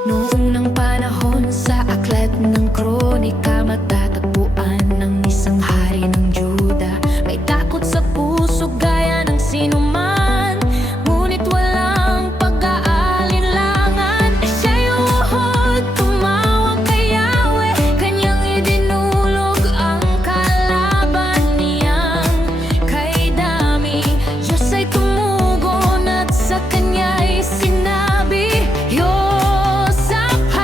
Noong unang panahon sa aklat ng kronika, matatagpuan ng isang hari ng Juda. May takot sa puso gaya ng sinuman, ngunit walang pag-aalinlangan. Siya'y umuhod, tumawag kay Yahweh, kanyang idinulog ang kalaban niyang kay Dami. Diyos ay tumugon at sa kanya'y sinabi, Yosaphat,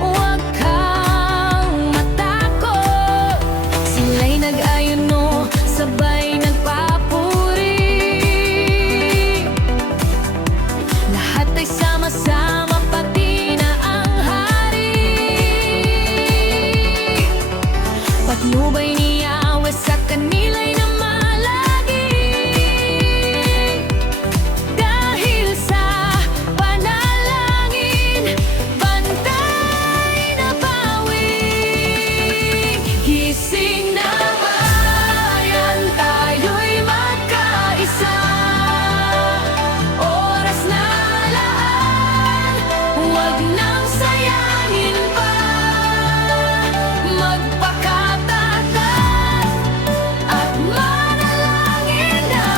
huwag kang matakot. Sila'y nag-ayuno, sabay nagpapuri. Lahat ay sama-sama, pati na ang hari. Patnubay ni Yahweh sa kanila'y namalagi, dahil sa panalangin, bantay na bawi. Gising na bayan, tayo'y magkaisa. Oras na laan, huwag nang sayangin pa. Magpakatapat at manalangin na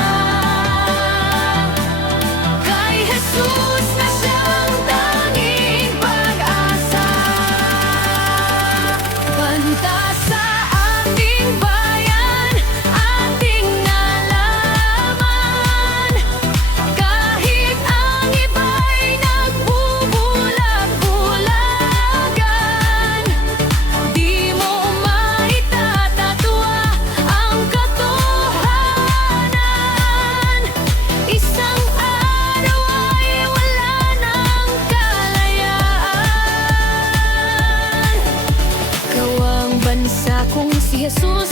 kay Jesus na siyang tanging pag-asa. Banta sa ating bayan, ating nalaman. Kahit ang iba'y nagbubulag-bulagan, di mo maitatagwa ang katotohanan. Isang araw ay wala ng kalayaan. Ikaw ang bansa kung si Jesus